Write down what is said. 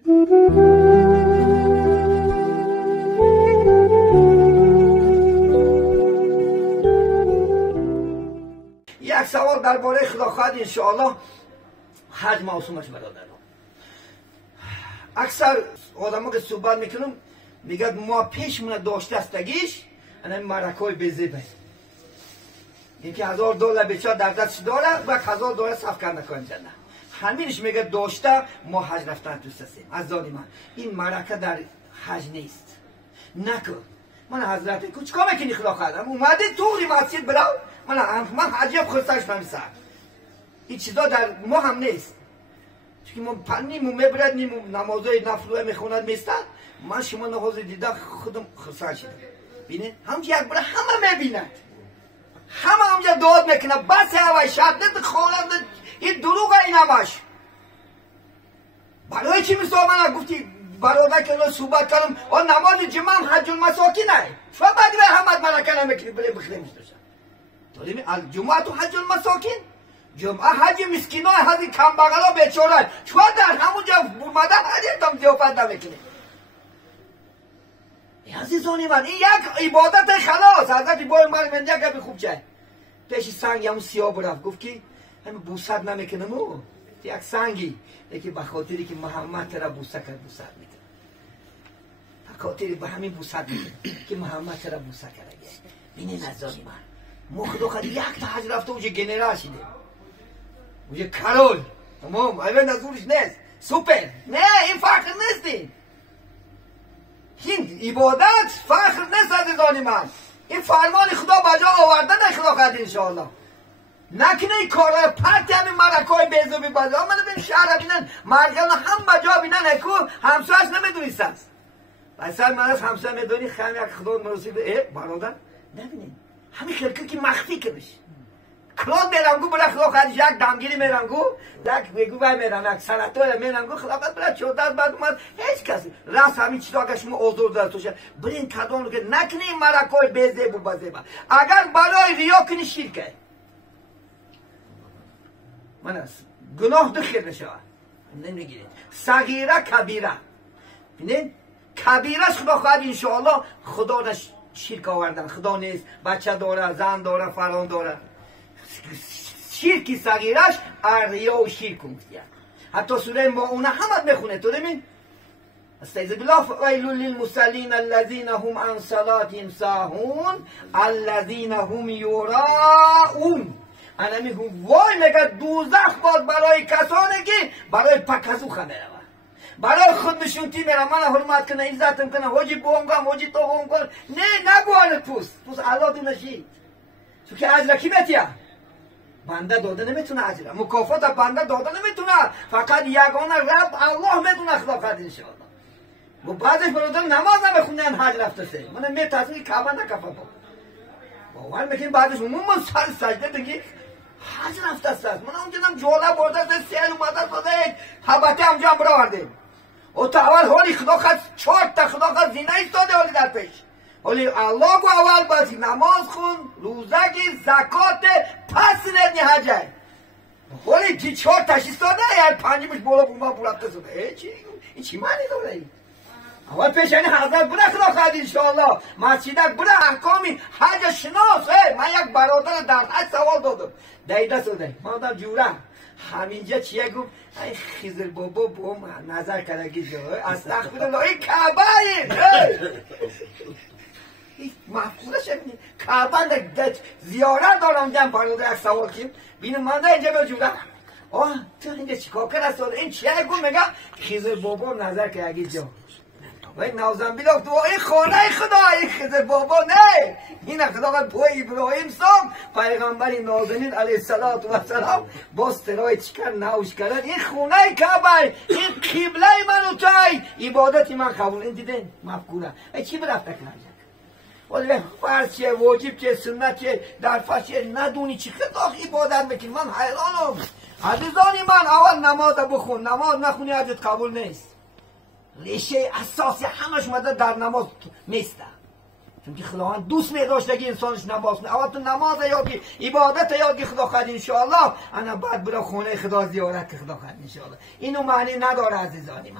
یک سوال درباره خداخواهد انشاءالله حج موسومش برادران. اکثر آدما که صحبت میکنم میگن ما پیشمون داشته استگیش این مرکای بزیبه، یکی $1000 بیچاره در دستش داره و $1000 صرف کرده کنجا نه، همینش میگه داشته ما حج رفتن دوست هستیم. از من این مرکه در حج نیست، نکن. من حضرت کو چیکار میکنی خدا خواهدم اومده توری مسجد برو، من حجیب خودش نمیسر این چیزا در ما هم نیست، چون ما نیمو میبرد نیمو نمازای نفلوه میخوند میستد. من شما نماز دیده خودم خسر شدم بینه هم یک بره همه میبیند، همه همجا داد میکنه بس هوای شدت خواند این دروغ این همش. برای چی مثال من گفتی برادر که صحبت کردم آن نماز جمعه حج المساکین نه شو بعدی به همت ملکه نمیکنی بله بخیرش داشتن داریم الجمعه تو حج المساکین جمعه حج مسکینای حج کم بغلا بیچاره شو در همونجا اومده حج تام ضیافت نمیکنی. عزیزانی من این یک عبادت خلاص. حضرت بای من یک خوب جای پیش سنگ همون سیاه برفت گفت که همه بوسد نمیکنم او یک سنگی یکی به خاطری که محمد ترا بوسه کرد بوسد میکنه، به خاطری به همین بوسد میکنه که محمد ترا بوسه کرده. بینی نزدانی من مخدو خد یک تا حج رفته اوجه گنرال شده اوجه کرول تمام ایوه نزورش نیست سوپر نه این فخر نیستی، این عبادت فخر نیست عزیزانی من. این فرمان خدا بجا آورده نه خدا خواهد انشاءالله. نکنه این کارهای پرتی همین مرکای بیزوبی بازه ها منو بین شهر بینن مرگان هم بجا بینن اکو همسوهش نمیدونیست هست بسر من از همسوه میدونی خیلی یک خدا مرسی به برادر نبینین همین خلقه که مخفی کنش کلاد میرمگو برای خدا خواهدش یک دمگیری میرمگو یک بگو بای میرم یک سرطای میرمگو خدا خواهد برای 14 بعد اومد هیچ کسی راست همین چیزا که شما آزور داره توشه برین کدام رو که نکنه این مرکای بیزیبو بازه با اگر برای ریا کنی شیرکه من از گناه دخیل نشوه نمیگیرید صغیره کبیره بینید کبیرش خدا خواهد انشاءالله خدا نش شرک آوردن خدا نیست بچه داره زن داره فران داره شرکی صغیرش ریا و شرک کنید. حتی سوره ماعونه همت میخونه تو ببین استعیذ بالله ویل للمصلین الذین هم عن صلاتهم ساهون الذین هم یراؤون. انا میگم وای مگه دوزخ باد برای کسانی که برای پکسو خبره برای خود نشونتی میرم من حرمت کنه عزتم کنه حاجی بونگم حاجی تو بونگم نه نگوانه پوست علادو نشید چون که اجر کی بتیا بنده داده نمیتونه اجر مکافات بنده داده نمیتونه فقط یگانه رب الله میدونه خدا قد انشاءالله. و بعدش برادر نماز نمیخونن حج رفته سه من میترسم کعبه نکفه باور میکنم بعدش عموما سر سجده دیگه حج رفته است. من اونجا جوله برده به سیل اومده داده حبته همجا هم برآوردیم و تا اول حالی خدا خواهد 4 تا خدا خواهد زینه ایستاده حالی در پیش حالی الله گو اول باید نماز خون روزه گیر زکات پس ندنی حجه حالی که 4 تاش ایستاده یعنی پنجمش بالا بوما بولفته سوده این چی معنی داره این اول پیش یعنی حضرت بره خدا خواهد انشاءالله مسجدک بره احکامی حج شناس. من یک برادر در حج سوال دادم دیده سوده من آدم جوره همینجا چیه گفت این خیزر بابا با نظر کرده جا استغفرالله این کعبه این محفوظش همینی کعبه زیارت دارم جمع برادر یک سوال کیم بینم من ده اینجا به جوره تو اینجا چیکار کرده این چیه گفت میگه خیزر بابا نظر کرده جا وای نوزن بیلو تو این خانه خدا این خیزر بابا نه این خدا قد پای ابراهیم سام پیغمبر نازنین علیه السلام باز ترای چکر نوش کرد این خونه کعبه این قبله من و توی عبادتی من قبول این دیدین مفکوره ای چی برفته کنم ولی فرض چیه واجب چیه سنت چیه در فرض چیه ندونی چی خدا عبادت بکنی من حیرانم. عزیزانی من اول نماز بخون نماز نخونی حجت قبول نیست. ریشه اساسی همش اومده در نماز میسته چون که خداوند دوست می‌داشته که انسانش نماز کنه. اول تو نماز یادگی عبادت یادگی خدا خواهد انشاءالله انا بعد برو خونه خدا زیارت که خدا خواهد انشاءالله. اینو معنی نداره عزیزانی من.